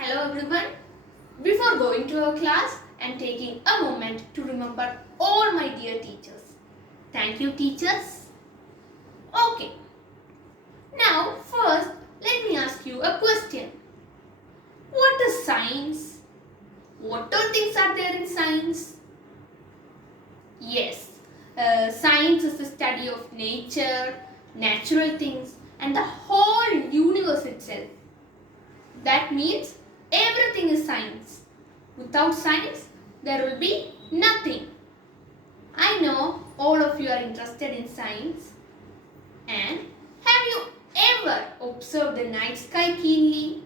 Hello everyone. Before going to our class, I am taking a moment to remember all my dear teachers. Thank you teachers. Okay. Now first let me ask you a question. What is science? What all things are there in science? Yes, science is the study of nature, natural things and the whole universe itself. That means everything is science. Without science, there will be nothing. I know all of you are interested in science. And have you ever observed the night sky keenly?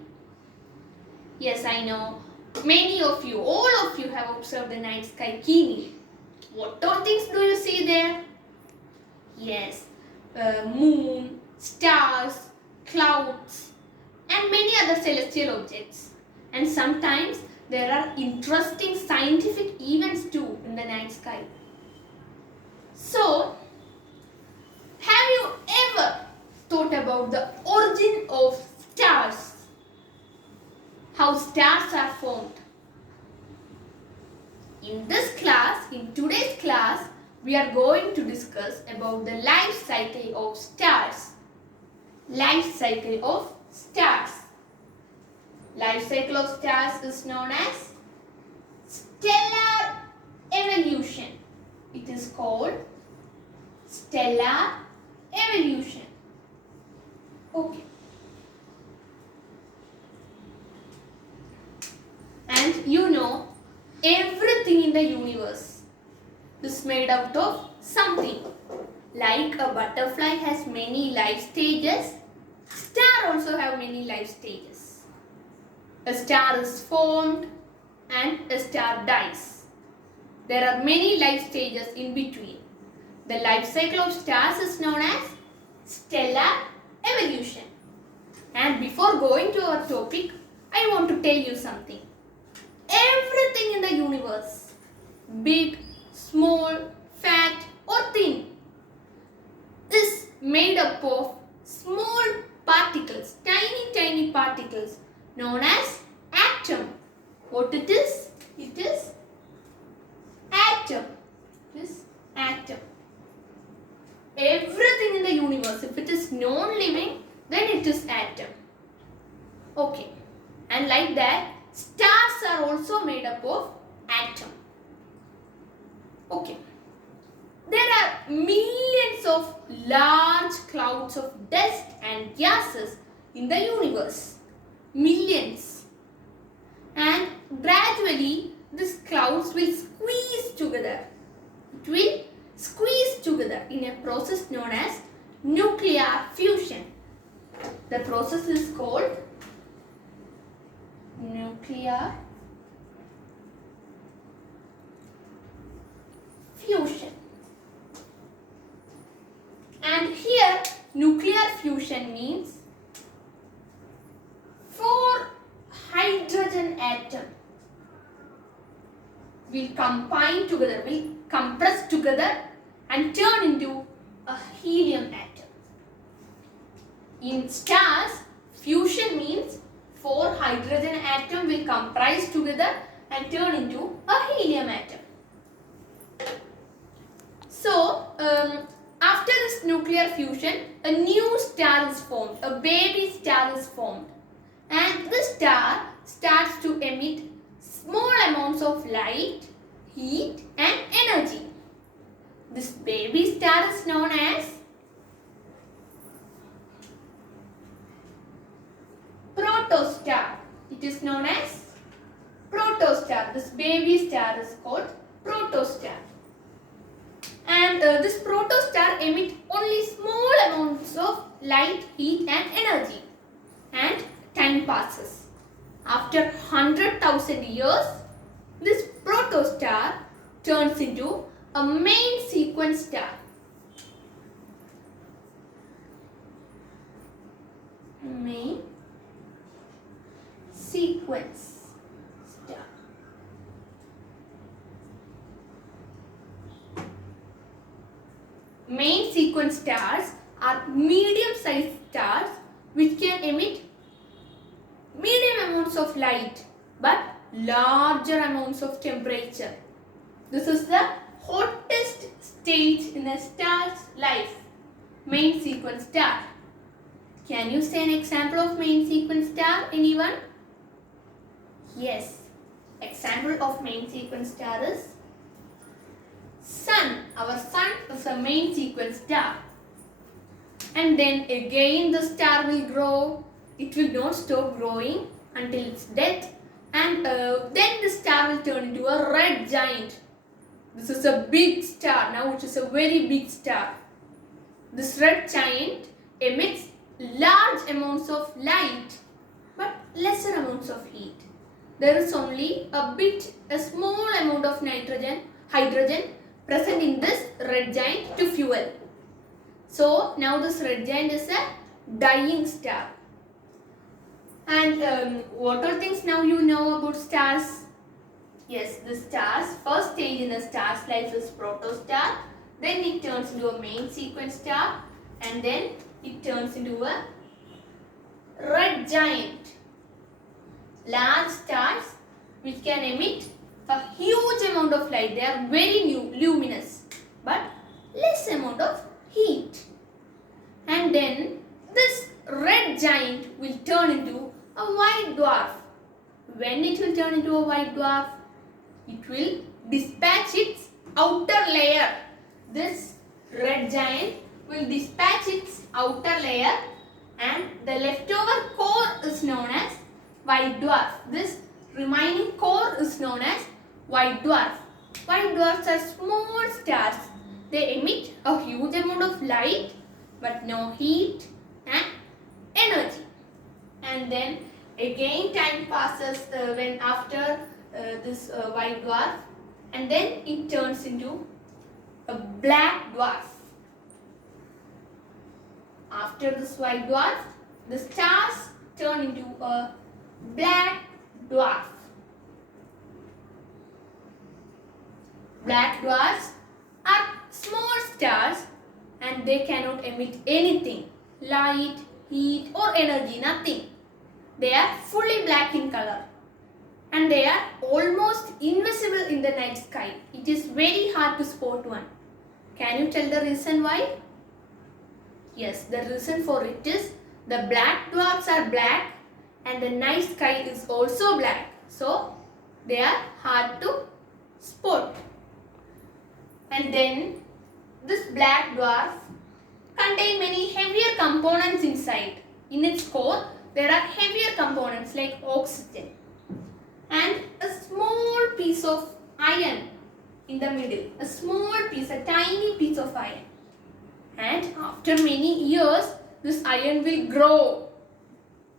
Yes, I know. Many of you, all of you have observed the night sky keenly. What all things do you see there? Yes, moon, stars, clouds, and many other celestial objects. And sometimes there are interesting scientific events too in the night sky. So, have you ever thought about the origin of stars? How stars are formed? In today's class, we are going to discuss about the life cycle of stars. Life cycle of stars. Life cycle of stars is known as stellar evolution. It is called stellar evolution. Okay. And you know, everything in the universe is made out of something. Like a butterfly has many life stages, star also have many life stages. A star is formed and a star dies. There are many life stages in between. The life cycle of stars is known as stellar evolution. And before going to our topic, I want to tell you something. Everything in the universe, big, small, fat or thin, is made up of small particles, tiny particles known as atom. What it is? It is atom. It is atom. Everything in the universe, if it is non-living, then it is atom. Okay. And like that, stars are also made up of atom. Okay. There are millions of large clouds of dust and gases in the universe. Millions. And gradually these clouds will squeeze together. It will squeeze together in a process known as nuclear fusion. The process is called nuclear fusion. And here nuclear fusion means 4 hydrogen atoms will combine together, will compress together and turn into a helium atom. In stars, fusion means 4 hydrogen atoms will comprise together and turn into a helium atom. So, after this nuclear fusion, a new star is formed, a baby star is formed. And this star starts to emit small amounts of light, heat and energy. This baby star is known as protostar. It is known as protostar. This baby star is called protostar. And this protostar emits only small amounts of light, heat and energy. And time passes. After 100,000 years, this protostar turns into a main sequence star. Main sequence star. Main sequence stars are medium-sized stars which can emit medium amounts amounts of light but larger amounts of temperature. This is the hottest stage in a star's life, main sequence star. Can you say an example of main sequence star, anyone? Yes, example of main sequence star is Sun. Our Sun is a main sequence star. And then again the star will grow. It will not stop growing until its death. And then the star will turn into a red giant. This is a big star. Now it is a very big star. This red giant emits large amounts of light but lesser amounts of heat. There is only a small amount of hydrogen present in this red giant to fuel. So now this red giant is a dying star. And what are things now you know about stars? Yes, the stars, first stage in a star's life is protostar. Then it turns into a main sequence star. And then it turns into a red giant. Large stars which can emit a huge amount of light. They are very luminous but less amount of heat. And then this red giant will turn into a white dwarf. When it will turn into a white dwarf, it will dispatch its outer layer. This red giant will dispatch its outer layer and the leftover core is known as white dwarf. This remaining core is known as white dwarf. White dwarfs are small stars. They emit a huge amount of light but no heat and energy. And then again time passes when after this white dwarf, and then it turns into a black dwarf. After this white dwarf, the stars turn into a black dwarf. Black dwarfs are small stars and they cannot emit anything, light, heat or energy, nothing. They are fully black in color and they are almost invisible in the night sky. It is very hard to spot one. Can you tell the reason why? Yes, the reason for it is the black dwarfs are black and the night sky is also black. So they are hard to spot. And then this black dwarf contains many heavier components inside. In its core, there are heavier components like oxygen and a small piece of iron in the middle. A small piece, a tiny piece of iron. And after many years, this iron will grow.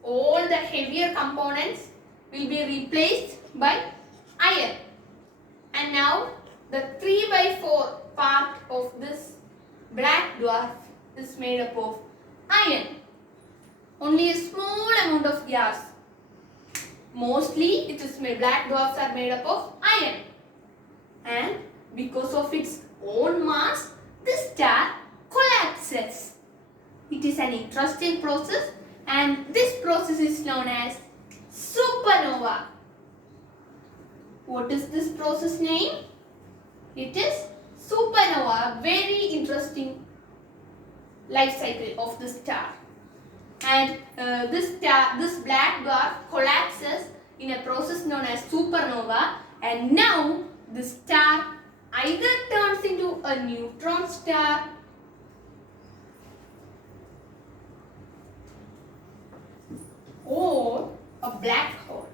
All the heavier components will be replaced by iron. And now the 3/4 part of this black dwarf is made up of iron. Only a small amount of gas. Mostly black dwarfs are made up of iron. And because of its own mass, this star collapses. It is an interesting process and this process is known as supernova. What is this process name? It is supernova, very interesting life cycle of the star. And this black dwarf collapses in a process known as supernova, and now the star either turns into a neutron star or a black hole.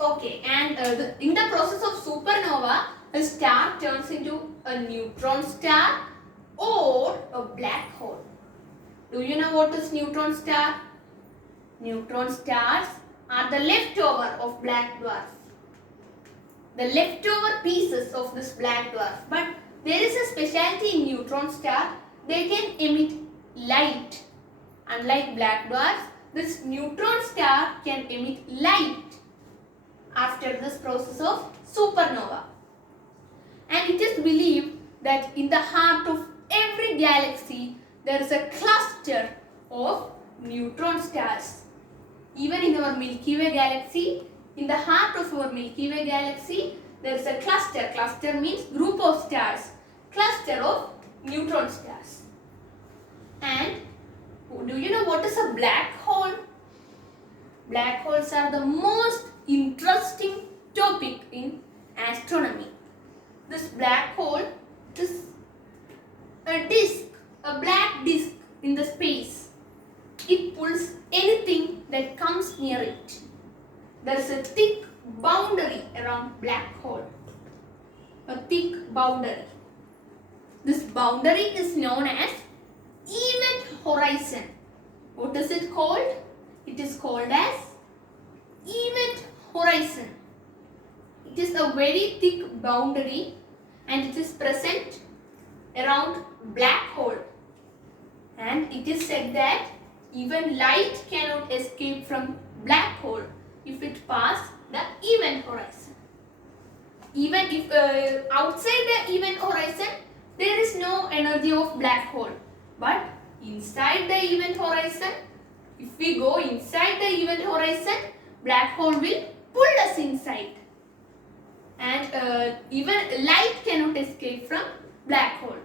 Okay, and in the process of supernova, a star turns into a neutron star or a black hole. Do you know what is neutron star? Neutron stars are the leftover of black dwarf. The leftover pieces of this black dwarf. But there is a specialty in neutron star. They can emit light. Unlike black dwarfs, this neutron star can emit light after this process of supernova. And it is believed that in the heart of galaxy, there is a cluster of neutron stars. Even in our Milky Way galaxy, in the heart of our Milky Way galaxy, there is a cluster. Cluster means group of stars. Cluster of neutron stars. And do you know what is a black hole? Black holes are the most interesting topic in astronomy. This black hole is a disk, a black disk in the space. It pulls anything that comes near it. There is a thick boundary around black hole. A thick boundary. This boundary is known as event horizon. What is it called? It is called as event horizon. It is a very thick boundary and it is present around black hole. And it is said that even light cannot escape from black hole if it passes the event horizon. Even if outside the event horizon, there is no energy of black hole. But inside the event horizon, if we go inside the event horizon, black hole will pull us inside. And even light cannot escape from black hole.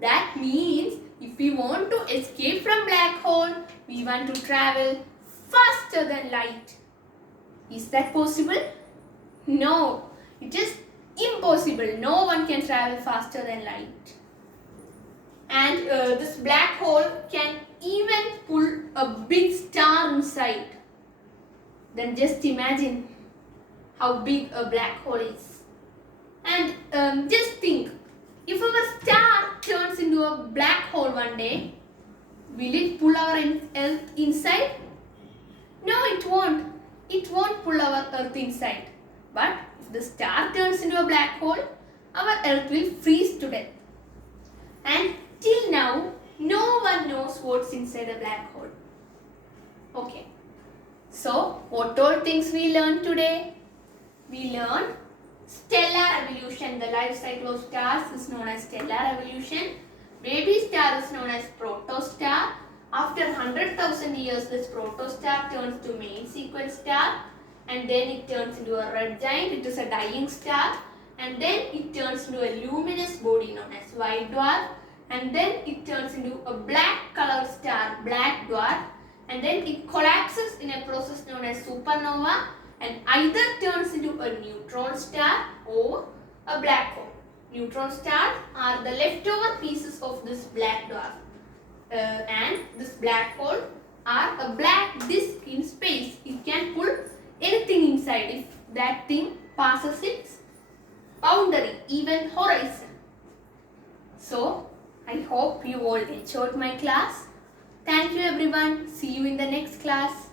That means if we want to escape from black hole, we want to travel faster than light. Is that possible? No, it is impossible. No one can travel faster than light. And this black hole can even pull a big star inside. Then just imagine how big a black hole is. And just think, if our star turns into a black hole one day, will it pull our Earth inside? No, it won't. It won't pull our Earth inside. But if the star turns into a black hole, our Earth will freeze to death. And till now, no one knows what's inside a black hole. Okay. So, what all things we learned today? We learned stellar evolution. The life cycle of stars is known as stellar evolution. Baby star is known as protostar. After 100,000 years, this protostar turns to main sequence star. And then it turns into a red giant. It is a dying star. And then it turns into a luminous body known as white dwarf. And then it turns into a black colored star, black dwarf. And then it collapses in a process known as supernova and either turns into a neutron star or a black hole. Neutron stars are the leftover pieces of this black dwarf. And this black hole are a black disk in space. It can pull anything inside if that thing passes its boundary, event horizon. So, I hope you all enjoyed my class. Thank you everyone. See you in the next class.